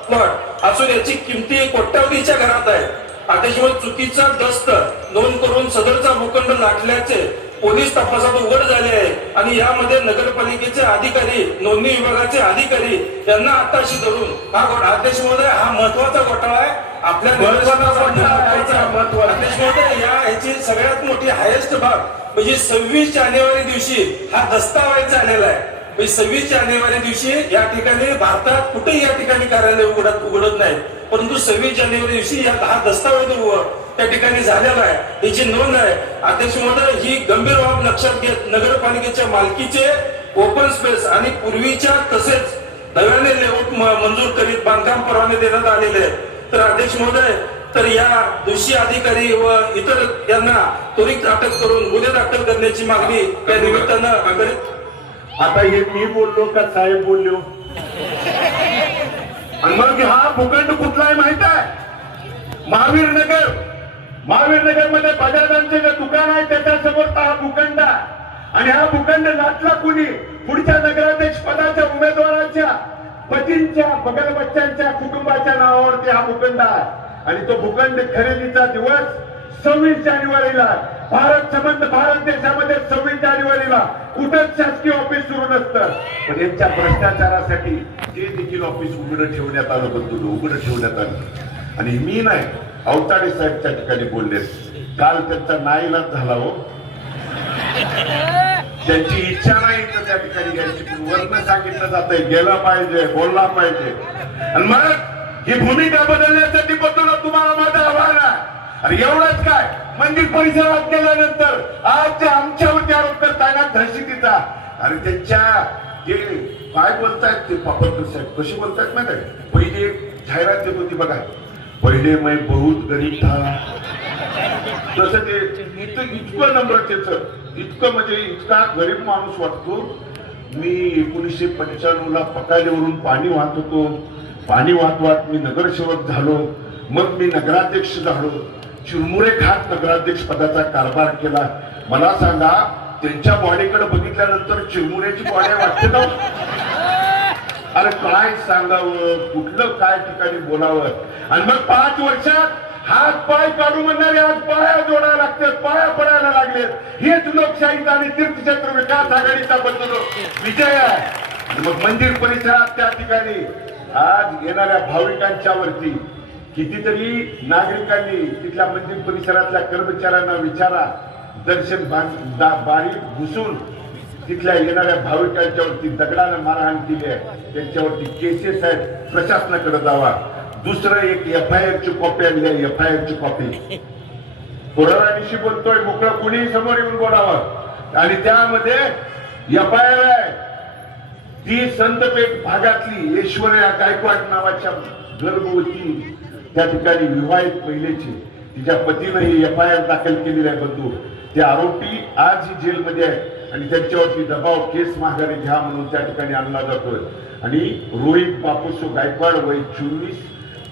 प्लॉट असून याची किमती कोट्यावधीच्या घरात आहे. अध्यक्षांवर चुकीचा दस्त नोंद करून सदरचा भूखंड लाटल्याचे पोलीस तपासात उघड झाले आहे आणि यामध्ये नगरपालिकेचे अधिकारी, नोंदणी विभागाचे अधिकारी यांना आताशी धरून हा अध्यक्ष महोदय, हा महत्वाचा घोटाळा आहे. आपल्या अध्यक्ष महोदय, याची सगळ्यात मोठी हायेस्ट भाग म्हणजे 26 जानेवारी दिवशी हा दस्तावेज झालेला आहे. 26 जानेवारी दिवशी या ठिकाणी भारतात कुठेही या ठिकाणी कार्यालय उघडत नाही, परंतु 26 जानेवारी दिवशी हा दस्तावेज त्या ठिकाणी झालेला आहे, याची नोंद आहे. अध्यक्ष महोदय, ही गंभीर बाब लक्षात घेत नगरपालिकेच्या मालकीचे ओपन स्पेस आणि पूर्वीच्या तसेच नव्याने लेआउट मंजूर करीत बांधकाम परवाने देण्यात आलेले आहेत. तर अध्यक्ष महोदय, तर या दोषी अधिकारी व इतर यांना त्वरित अटक करून गुन्हे दाखल करण्याची मागणी त्या निमित्तानं करीत. आता हे मी बोललो का साहेब बोललो? आणि मग हा भूखंड कुठला आहे माहित आहे? महावीर नगर मध्ये बजाजांचे जे दुकान आहे त्याच्यासमोर हा भूखंड आहे. आणि हा भूखंड लाटला कुणी? पुढच्या नगराध्यक्ष पदाच्या उमेदवाराच्या पतींच्या बगल बच्चांच्या कुटुंबाच्या नावावरती हा भूखंड आहे. आणि तो भूखंड खरेदीचा दिवस 26 जानेवारीला. भारत देशामध्ये 26 जानेवारीला कुठंच शासकीय ऑफिस सुरू नसतं. पण यांच्या भ्रष्टाचारासाठी ते देखील ऑफिस उघडं ठेवण्यात आलं, बंधू उघडं ठेवण्यात आलं. आणि मी नाही, अवताडे साहेब त्या ठिकाणी बोलले. काल त्यांचा नाईलाज झाला हो, त्यांची इच्छा नाही तर त्या ठिकाणी घ्यायची, पण वर्ण सांगितलं जातंय गेला पाहिजे, बोलला पाहिजे. आणि मग ही भूमिका बदलण्यासाठी बदलून तुम्हाला माझं आव्हान आहे. अरे एवढंच काय, मंदिर परिसरात गेल्यानंतर आज आमच्यावरती आरोप करताय ना दहशतीचा, अरे त्यांच्या जे काय बोलतायत ते पापडकर साहेब कसे बोलतायत माहिती आहे? पहिली एक जाहिरात देत होती बघा, पहिले मैं बहुत गरीब था, तसं ते इतकं नम्र त्याचं, इतकं म्हणजे इतका गरीब माणूस वाटतो. मी 1995ला पकालेवरून पाणी वाहत होतो, पाणी वाहत मी नगरसेवक झालो, मग मी नगराध्यक्ष झालो, चिरमुरे खात नगराध्यक्ष पदाचा कारभार केला. मला सांगा त्यांच्या बॉडीकडे बघितल्यानंतर चिरमुऱ्याची बॉडी वाटते ना? अरे काय सांगावं, कुठलं काय ठिकाणी बोलावं. आणि मग 5 वर्षात हात पाय काढू म्हणणारे आज पाया जोडायला लागतात, पाया पडायला लागलेत. हेच लोकशाहीचा आणि तीर्थक्षेत्र विकास आघाडीचा बदल विजय आहे. मग मंदिर परिसरात त्या ठिकाणी आज येणाऱ्या भाविकांच्या वरती कितीतरी नागरिकांनी तिथल्या मंदिर परिसरातल्या कर्मचाऱ्यांना विचारा, दर्शन बारी घुसून तिथल्या येणाऱ्या भाविकांच्यावरती दगडानं मारहाण केली आहे, त्यांच्यावरती केसेस आहेत, प्रशासनाकडे जावा. दुसरं एक FIR ची कॉपी आणली आहे, FIR ची कॉपी. कोरोनाशी बोलतोय मोकळं, कुणीही समोर येऊन बोलावं. आणि त्यामध्ये FIR आहे ती संतपेठ भागातली ऐश्वर्या गायकवाड नावाच्या गर्भवती त्या ठिकाणी विवाहित महिलेची, तिच्या पतीनं ही FIR दाखल केलेली आहे बंधू. ते आरोपी आजही जेलमध्ये आहे आणि त्यांच्यावरती दबाव केस माघारी घ्या म्हणून त्या ठिकाणी आणला जातोय. आणि रोहित बापूसो गायकवाड वय 24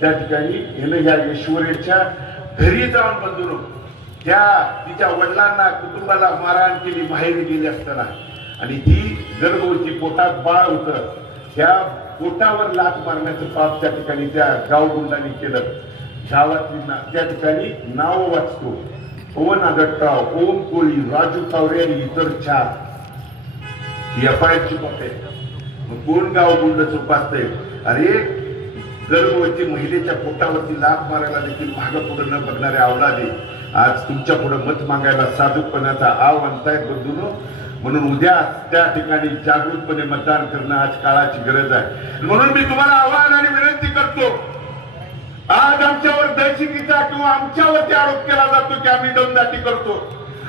त्या ठिकाणी यानं या ऐश्वर्याच्या घरी जाऊन बंधू त्या तिच्या वडिलांना कुटुंबाला मारहाण केली माहेरी गेली असताना. आणि ती गर्भवती पोटात बाळ होतं, त्या पोटावर लाथ मारण्याचं पाप त्या ठिकाणी त्या गावगुंडांनी केलं. गावातली त्या ठिकाणी नाव वाचतो, पवन आगटराव, ओम कोळी, राजू कावरे आणि इतर 4 FIR ची कॉपी. मग कोण गावगुंड चुपासतंय? अरे गर्भवती महिलेच्या पोटावरती लाथ मारायला देखील मागं पुढे न बघणारे अवलादे आज तुमच्या पुढे मत मागायला साधूपणाचा आव आणतायत बंधूंनो. म्हणून उद्या त्या ठिकाणी जागृतपणे मतदान करणं आज काळाची गरज आहे. म्हणून मी तुम्हाला आवाहन आणि विनंती करतो, आज आमच्यावर दहशतीचा किंवा आमच्यावरती आरोप केला जातो की आम्ही दमदाटी करतो.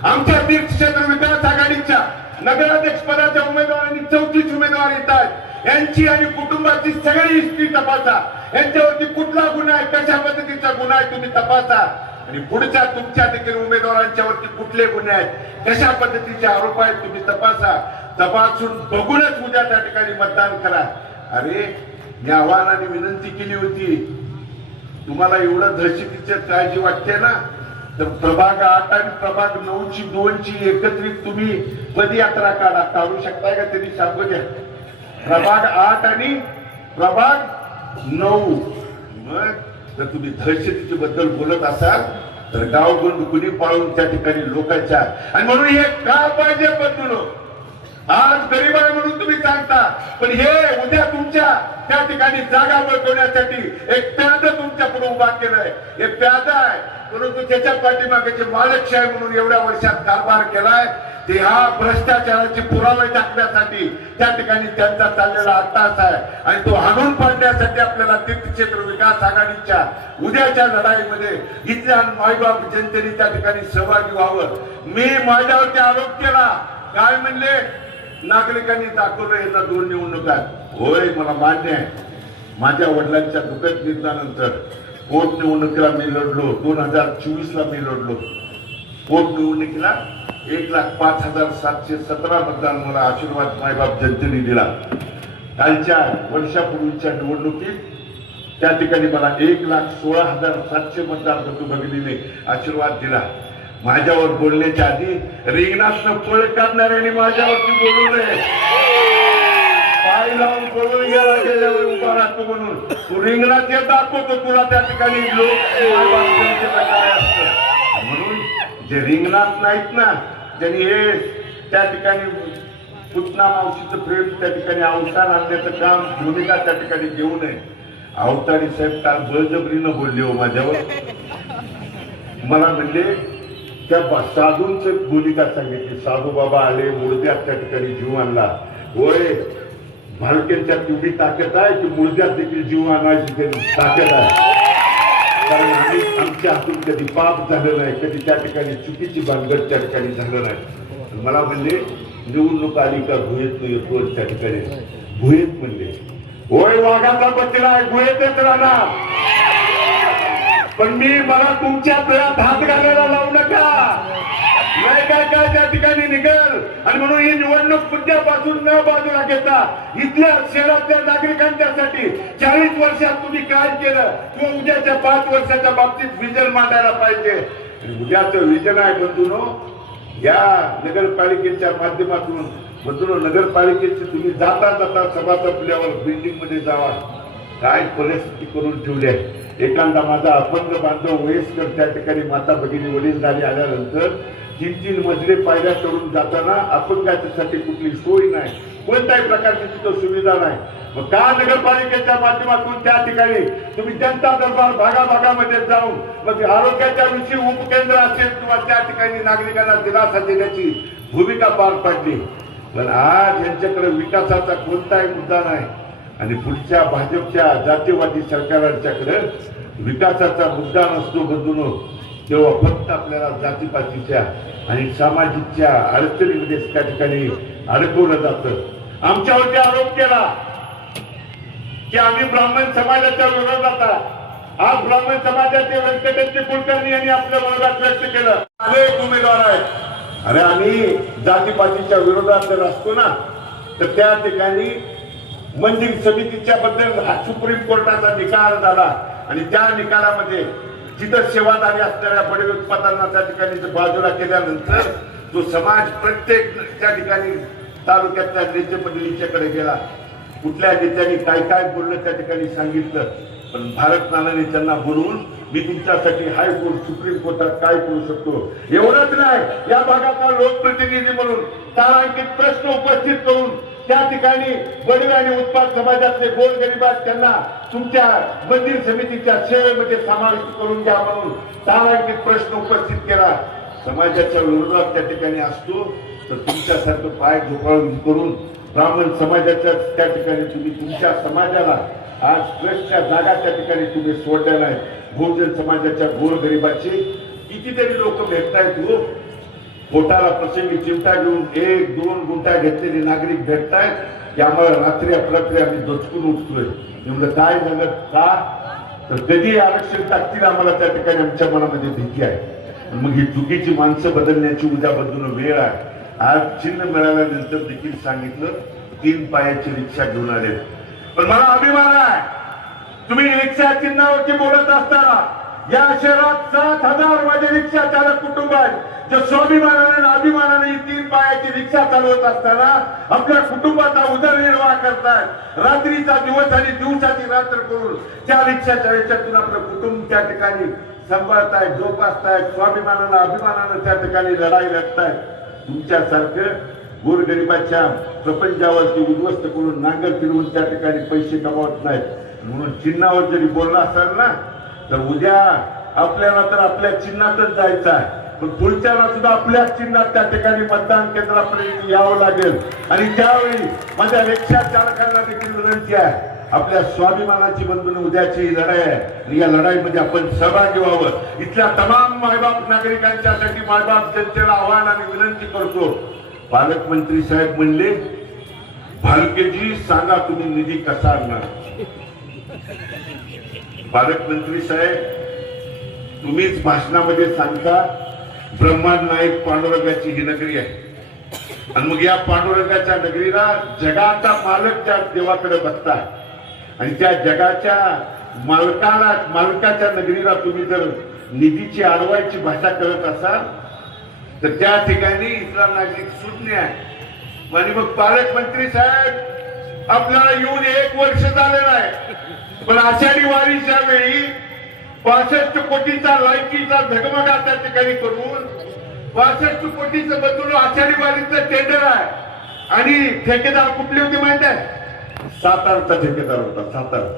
आमच्या तीर्थक्षेत्र विकास आघाडीच्या नगराध्यक्ष पदाच्या उमेदवारांनी 34 उमेदवार येत आहेत. यांची आणि कुटुंबाची सगळी हिस्ट्री तपासा, यांच्यावरती कुठला गुन्हा आहे, कशा पद्धतीचा गुन्हा आहे तुम्ही तपासा. आणि पुढच्या तुमच्या देखील उमेदवारांच्या वरती कुठले गुन्हे आहेत, कशा पद्धतीचे आरोप आहेत तुम्ही तपासा. तपासून बघूनच उद्या त्या ठिकाणी मतदान करा. अरे मी आव्हानाने विनंती केली होती, तुम्हाला एवढं दहशतीची काळजी वाटते ना, तर प्रभाग 8 आणि प्रभाग 9ची 2ची एकत्रित तुम्ही पदयात्रा काढू शकताय का? तरी सांगू द्या. प्रभाग 8 आणि प्रभाग 9. मग जर तुम्ही दहशतीच्या बद्दल बोलत असाल तर गावगुंड कुणी पाळून त्या ठिकाणी लोकांच्या. आणि म्हणून हे का पाहिजे बदलू? आज गरीब आहे म्हणून तुम्ही सांगता, पण हे उद्या तुमच्या त्या ठिकाणी जागा बळकवण्यासाठी एक प्याद तुमच्या पुढे उभा केलाय. हे प्याद आहे, परंतु त्याच्या पाठीमागे मालकशाही म्हणून एवढ्या वर्षात कारभार केलाय. ते हा भ्रष्टाचाराचे पुरावे टाकण्यासाठी त्या ठिकाणी त्यांचा चाललेला अट्टास आहे. आणि तो हाणून पाडण्यासाठी आपल्याला तीर्थक्षेत्र विकास आघाडीच्या उद्याच्या लढाईमध्ये इथल्या मायबाप जनतेने त्या ठिकाणी सहभागी व्हावं. मी माझ्यावरती आरोप केला, काय म्हणले, नागरिकांनी दाखवलं यांना 2 निवडणुका. होय, मला मान्य आहे. माझ्या वडिलांच्या दुःखद निधनानंतर पोटनिवडणुकीला मी लढलो. 2024ला मी लढलो. पोटनिवडणुकीला 1,05,717 मतदान मला आशीर्वाद मायबाप जनतेने दिला. कालच्या वर्षापूर्वीच्या निवडणुकीत त्या ठिकाणी मला 1,16,700 मतदान बंधू भगिनीने आशीर्वाद दिला. माझ्यावर बोलण्याच्या आधी रिंगणातनं पळ काढणाऱ्याने माझ्यावरती बोलू नये. पाय लावून बोलून गेल्यावर उभा राहतो म्हणून तू रिंगणात येत दाखवतो तुला त्या ठिकाणी लोक काय असतं. म्हणून जे रिंगणात नाहीत ना, त्यांनी हे त्या ठिकाणी पुतना मावशीचं प्रेम त्या ठिकाणी अवसान आणण्याचं काम भूमिका त्या ठिकाणी घेऊ नये. अवतारी साहेब काल बळजबरीनं बोलले हो माझ्यावर. मला म्हणले त्या साधूंच भूमिका सांगितली. साधू बाबा आले, मुळद्यात त्या ठिकाणी जीव आणला. होय, भालकेंच्या तेवढी ताकद आहे की मुळद्यात देखील जीव आणायची त्यांची ताकद आहे. कारण आम्ही आमच्या हातून कधी पाप झालं नाही, कधी त्या ठिकाणी चुकीची भानगड त्या ठिकाणी झालं नाही. मला म्हणले निवडणूक आली का गुहेत येतो, त्या ठिकाणी गुहेत म्हणले होय वाघाचा बच्चा आहे, गुहेतच राहणार. पण मला तुमच्या डोळ्यात हात घालायला लावू नका, नाही काय काय त्या ठिकाणी निघेल. आणि म्हणून ही निवडणूक मुद्द्यापासून न बाजूला घेता इथल्या शहरातल्या नागरिकांच्यासाठी 40 वर्षात तुम्ही काय केलं किंवा उद्याच्या 5 वर्षाच्या बाबतीत विजन मांडायला पाहिजे. आणि उद्याचं विजन आहे बंधूनो, या नगरपालिकेच्या माध्यमातून बंधूनो, नगरपालिकेचे तुम्ही जाता जाता सभा संपल्यावर बिल्डिंग मध्ये जावा, काय परिस्थिती करून ठेवली आहे. एखादा माझा अपंग बांधव वयस्कर त्या ठिकाणी माता भगिनी वडीलधारी आल्यानंतर 3-3 मजले पायऱ्या चढून जाताना अपंगाच्यासाठी कुठली सोय नाही, कोणत्याही प्रकारची तिथं सुविधा नाही. मग का नगरपालिकेच्या माध्यमातून त्या ठिकाणी तुम्ही जनता दरबार भागाभागामध्ये जाऊन मग आरोग्याच्या विषयी उपकेंद्र असेल किंवा त्या ठिकाणी नागरिकांना दिलासा देण्याची भूमिका पार पाडली. पण आज यांच्याकडे विकासाचा कोणताही मुद्दा नाही. आणि पुढच्या भाजपच्या जातीवादी सरकारांच्याकडे विकासाचा मुद्दा नसतो बंधूंनो, तेव्हा फक्त आपल्याला जातीपातीच्या आणि सामाजिकच्या अडचणीमध्ये त्या ठिकाणी अडकवलं जातं. आमच्यावरती आरोप केला की आम्ही ब्राह्मण समाजाच्या विरोधात आहोत. आज ब्राह्मण समाजाचे व्यंकटेश कुलकर्णी यांनी आपल्या विरोधात व्यक्त केलं. अनेक उमेदवार आहेत. अरे आम्ही जातीपातीच्या विरोधात जर असतो ना तर त्या ठिकाणी मंदिर समितीच्या बद्दल सुप्रीम कोर्टाचा निकाल झाला आणि त्या निकालामध्ये जिथं सेवादारी असणाऱ्या बडे उत्पादनांना त्या ठिकाणी बाजूला केल्यानंतर जो समाज प्रत्येक त्या ठिकाणी तालुक्यातल्या नेतेमंडळीच्याकडे गेला, कुठल्या नेत्यांनी काय काय बोललं त्या ठिकाणी सांगितलं. पण भारत नानाने त्यांना बोलवून मी तुमच्यासाठी हायकोर्ट सुप्रीम कोर्टात काय करू शकतो एवढंच नाही, या भागाचा लोकप्रतिनिधी म्हणून तारांकित प्रश्न उपस्थित करून त्या ठिकाणी बडवे आणि उत्पाद समाजातले गोरगरिबात त्यांना तुमच्या मंदिर समितीच्या सेवेमध्ये समाविष्ट करून घ्या म्हणून तारांकित प्रश्न उपस्थित केला. समाजाच्या विरोधात त्या ठिकाणी असतो तर तुमच्यासारखं पाय झोपाळून करून ब्राह्मण समाजाच्या त्या ठिकाणी तुम्ही तुमच्या समाजाला आज ट्रस्टच्या जागा त्या ठिकाणी तुम्ही सोडल्या नाही. बहुजन समाजाच्या गोरगरिबाचे कितीतरी लोक भेटतायत हो, पोटाला प्रसंगी चिमटा घेऊन 1-2 गुंठा घेतलेले नागरिक भेटतायत की आम्हाला रात्री अपरात्री आम्ही दचकून उठतोय. एवढं काय झालं का तर कधी आरक्षण टाकतील आम्हाला त्या ठिकाणी आमच्या मनामध्ये भीती आहे. मग ही चुकीची माणसं बदलण्याची उद्या बदलून वेळ आहे. आज चिन्ह मिळाल्यानंतर देखील सांगितलं 3 पायाची रिक्षा घेऊन आले. पण मला अभिमान आहे तुम्ही रिक्षा चिन्हावरती बोलत असताना या शहरात 7,000 माझे रिक्षा चालक कुटुंब आहेत जे स्वाभिमानाने आणि अभिमानाने 3 पायाची रिक्षा चालवत असताना आपल्या कुटुंबाचा उदरनिर्वाह करतायत. रात्रीचा दिवस आणि दिवसाची रात्र करून त्या रिक्षाच्या याच्यातून आपलं कुटुंब त्या ठिकाणी सांभाळतायत, जोपासतायत, स्वाभिमानानं अभिमानानं त्या ठिकाणी लढाई लढतायत. तुमच्यासारखं गोरगरिबाच्या प्रपंचावरती उद्ध्वस्त करून नांगर फिरवून त्या ठिकाणी पैसे कमावत नाहीत. म्हणून चिन्हावर जरी बोलला असाल ना तर उद्या आपल्याला तर आपल्या चिन्हातच जायचं आहे, पण पुढच्याला सुद्धा आपल्या चिन्हात त्या ठिकाणी मतदान केंद्रापर्यंत यावं लागेल. आणि त्यावेळी माझ्या रिक्षा चालकांना देखील विनंती आहे, आपल्या स्वाभिमानाची बंधून उद्याची ही लढाई आहे आणि या लढाईमध्ये आपण सहभागी व्हावं. इथल्या तमाम मायबाप नागरिकांच्यासाठी मायबाप जनतेला आव्हान आणि विनंती करतो. पालकमंत्री साहेब म्हणले भालकेजी सांगा तुम्ही निधी कसा आणणार. पालकमंत्री साहेब तुम्हीच भाषणामध्ये सांगता ब्रह्मांड नाईक पांडुरंगाची ही नगरी आहे आणि मग या पांडुरंगाच्या नगरीला जगाचा मालक त्या देवाकडे बघताय आणि त्या जगाच्या मालकाच्या नगरीला तुम्ही जर निधीची अडवायची भाषा करत असाल तर त्या ठिकाणी इथला नागरिक शून्य आहे. आणि मग पालकमंत्री साहेब आपल्याला येऊन 1 वर्ष झालेलं आहे, पण आषाढी वारीच्या वेळी 65 कोटीचा लायकीचा झगमगा त्या ठिकाणी करून 65 कोटीचं बदलून आषाढी वारीचं टेंडर आहे आणि ठेकेदार कुठले होते माहित आहे? सातारचा ठेकेदार होता, सातारा.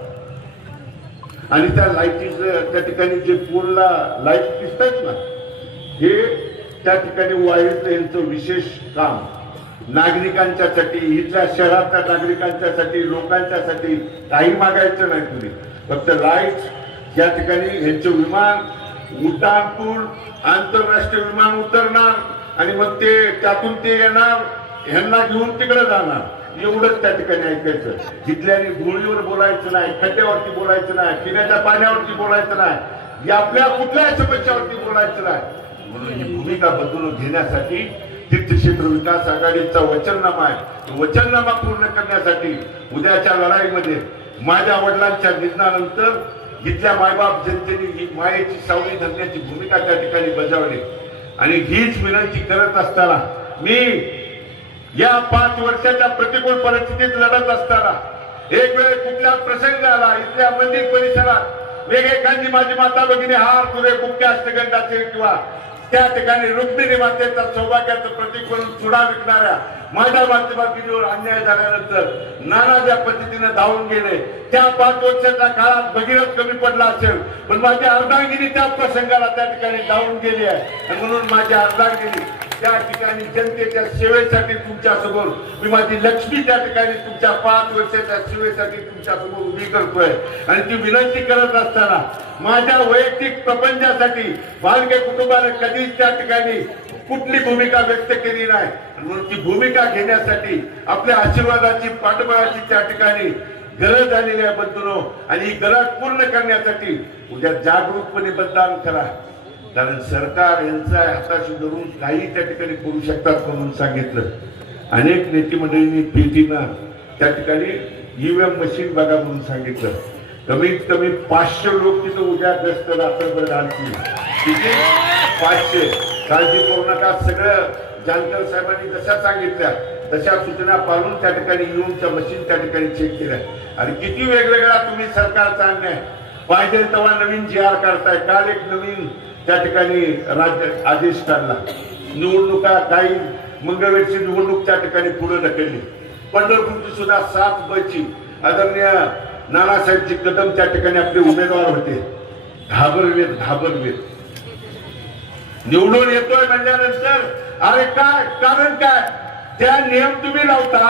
आणि त्या लाईटीचं त्या ठिकाणी जे पोलला लाईट दिसतात ना हे त्या ठिकाणी वायरचं यांचं विशेष काम नागरिकांच्यासाठी, इथल्या शहरातल्या नागरिकांच्यासाठी, लोकांच्यासाठी काही मागायचं नाही तुम्ही. फक्त लाईट या ठिकाणी ह्यांचं विमान उड्डाण पूल, आंतरराष्ट्रीय विमान उतरणार आणि मग ते त्यातून ते येणार, ह्यांना घेऊन तिकडे जाणार, एवढंच त्या ठिकाणी ऐकायचं. जिथल्याने धुळीवर बोलायचं नाही, खड्ड्यावरती बोलायचं नाही, पिण्याच्या पाण्यावरती बोलायचं नाही, या आपल्या कुठल्याही समस्यावरती बोलायचं नाही. म्हणून ही भूमिका बदलून घेण्यासाठी तीर्थक्षेत्र विकास आघाडीचा वचननामा आहे. वचननामा पूर्ण करण्यासाठी उद्याच्या लढाईमध्ये माझ्या वडिलांच्या निधनानंतर इथल्या मायबाप जनतेने ही मायेची सावली धरण्याची भूमिका त्या ठिकाणी बजावली. आणि हीच विनंती करत असताना मी या 5 वर्षाच्या प्रतिकूल परिस्थितीत लढत असताना एक वेळ कुठला प्रसंग आला, इथल्या मंदिर परिसरात वेगवेगळ्यांनी माझी माता भगिनी हार तुरे मुख्य अष्टगंधाचे किंवा त्या ठिकाणी रुक्मिणी मातेचा सौभाग्याचं प्रतीक म्हणून चुडा विकणाऱ्या माझ्या मातृभगिनीवर अन्याय झाल्यानंतर नाना ज्या पद्धतीने धावून गेले, त्या 5 वर्षाच्या काळात भगीरथ कमी पडला असेल, पण माझी अर्धांगिनी त्या प्रसंगाला त्या ठिकाणी धावून गेली आहे. आणि म्हणून माझी अर्धांगिनी त्या ठिकाणी जनतेच्या सेवेसाठी तुमच्या समोर, मी माझी लक्ष्मी त्या ठिकाणी तुमच्या 5 वर्षाच्या सेवेसाठी तुमच्या समोर उभी करतोय. आणि ती विनंती करत असताना माझ्या वैयक्तिक प्रपंचासाठी भालके कुटुंबाने कधीच त्या ठिकाणी कुठली भूमिका व्यक्त केली नाही. म्हणून ती भूमिका घेण्यासाठी आपल्या आशीर्वादाची, पाठबळाची त्या ठिकाणी गरज आलेली आहे बंधूंनो. आणि ही गरज पूर्ण करण्यासाठी उद्या जागरूकपणे मतदान करा. कारण सरकार यांचा हाताशी धरून काही त्या ठिकाणी करू शकतात म्हणून सांगितलं. अनेक नेते मंडळींनी पेटीनं त्या ठिकाणी ईव्हीएम मशीन बघा म्हणून सांगितलं. कमीत कमी 500 लोक तिथं उद्या गस्त रात्रभर घालतील. किती? 500. काळजी करू नका. सगळं जानकर साहेबांनी जशा सांगितल्या तशा सूचना पाळून त्या ठिकाणी ईव्हीएमच्या मशीन त्या ठिकाणी चेक केल्या. आणि किती वेगवेगळा तुम्ही सरकारचा अन्याय, पाहिजे तेव्हा नवीन GR काढताय. काल एक नवीन त्या ठिकाणी राज्य आदेश काढला. निवडणुका काही मंगळवेरची निवडणूक त्या ठिकाणी पुढे ढकलली. पंढरपूरची सुद्धा 7 बची आदरणीय नानासाहेबजी कदम त्या ठिकाणी आपले उमेदवार होते. घाबरवेत निवडून येतोय म्हणल्यानंतर अरे काय कारण काय? त्या नियम तुम्ही लावता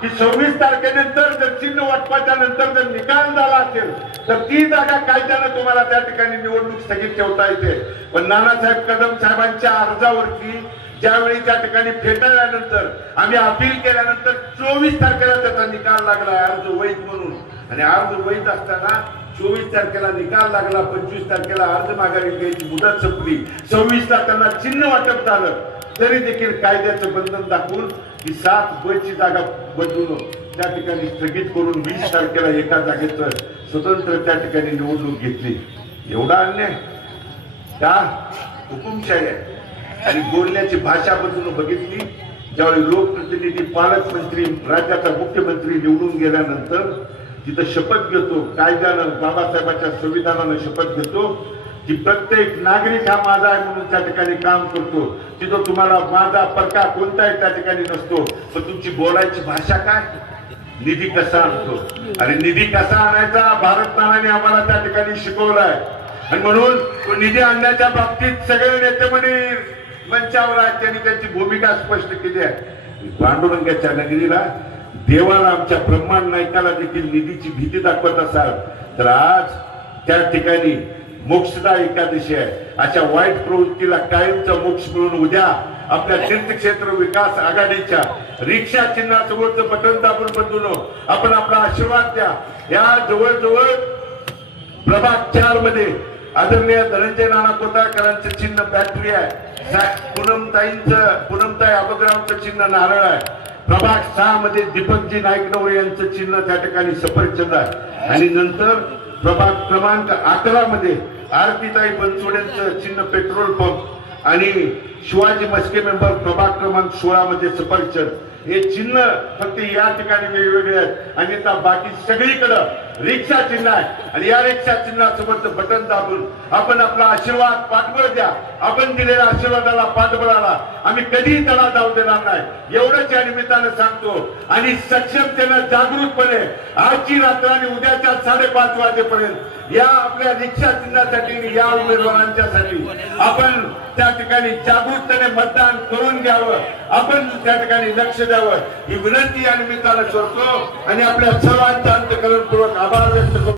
की 26 तारखेनंतर जर चिन्ह वाटपाच्या नंतर जर निकाल झाला असेल तर ती जागा कायद्यानं तुम्हाला त्या ठिकाणी निवडणूक स्थगित ठेवता येते. पण नानासाहेब कदम साहेबांच्या अर्जावरती ज्यावेळी त्या ठिकाणी फेटाळल्यानंतर, आम्ही अपील केल्यानंतर 24 तारखेला त्याचा निकाल लागला अर्ज वैध म्हणून. आणि अर्ज वैध असताना 24 तारखेला निकाल लागला, 25 तारखेला अर्ज माघारी घ्यायची मुदत संपली, 26ला त्यांना चिन्ह वाटप झालं. तरी देखील कायद्याचं बंधन दाखवून ही 7 बची जागा बदलून त्या ठिकाणी स्थगित करून 20 तारखेला एका जागेचं स्वतंत्र त्या ठिकाणी निवडणूक घेतली. एवढा अन्याय का? हुकुमशाही आहे. आणि बोलण्याची भाषा बदलून बघितली. ज्यावेळी लोकप्रतिनिधी, पालकमंत्री, राज्याचा मुख्यमंत्री निवडून गेल्यानंतर तिथं शपथ घेतो, कायद्यानं, बाबासाहेबांच्या संविधानानं शपथ घेतो की प्रत्येक नागरिक हा माझा आहे म्हणून त्या ठिकाणी काम करतो. तिथं तुम्हाला माझा परका कोणताही त्या ठिकाणी नसतो. पण तुमची बोलायची भाषा काय? निधी कसा आणतो आणि निधी कसा आणायचा भारत नानाने आम्हाला त्या ठिकाणी शिकवलाय. आणि म्हणून तो निधी आणण्याच्या बाबतीत सगळे नेते मंचावर आहेत, त्यांनी त्यांची भूमिका स्पष्ट केली आहे. पांडुरंगाच्या नगरीला, देवाला, आमच्या ब्रह्मांड नायकाला देखील निधीची भीती दाखवत असाल तर आज त्या ठिकाणी मोक्षदा एकादशी आहे. अशा वाईट प्रवृत्तीला कायमचा मोक्ष मिळून उद्या आपल्या तीर्थक्षेत्र विकास आघाडीच्या रिक्षा चिन्हासमोरचं बटन दाबून बंधून आपण आपला आशीर्वाद द्या. या जवळजवळ प्रभाग 4 मध्ये आदरणीय धनंजय नाना कोताळकरांचं चिन्ह बॅटरी आहे. पूनमताई अबगरावचं चिन्ह नारळ आहे. प्रभाग 6 मध्ये दीपकजी नाईकनवरे यांचं चिन्ह त्या ठिकाणी सफरचंद आहे. आणि नंतर प्रभाग क्रमांक 11 मध्ये आरतीताई बनसोडेंचं चिन्ह पेट्रोल पंप आणि शिवाजी मस्के मेंबर प्रभाग क्रमांक 16 मध्ये सफरचंद. हे चिन्ह फक्त या ठिकाणी वेगवेगळे आहेत आणि आता बाकी सगळीकडं रिक्षा चिन्ह आहे आणि या रिक्षा चिन्हासोबत बटन दाबून आपण आपला आशीर्वाद पाठबळ द्या. आपण दिलेल्या आशीर्वादाला पाठबळाला आम्ही कधीही तडा जाऊ देणार नाही एवढंच या निमित्तानं सांगतो. आणि सक्षमतेनं जागृतपणे आजची रात्र आणि उद्याच्या 5:30 वाजेपर्यंत या आपल्या रिक्षा चिन्हासाठी आणि या उमेदवारांच्यासाठी आपण त्या ठिकाणी जागृतपणे मतदान करून घ्यावं. आपण त्या ठिकाणी लक्ष द्यावं ही विनंती या निमित्तानं करतो आणि आपल्या सर्वांचा अंतःकरणपूर्वक आभार व्यक्त करतो.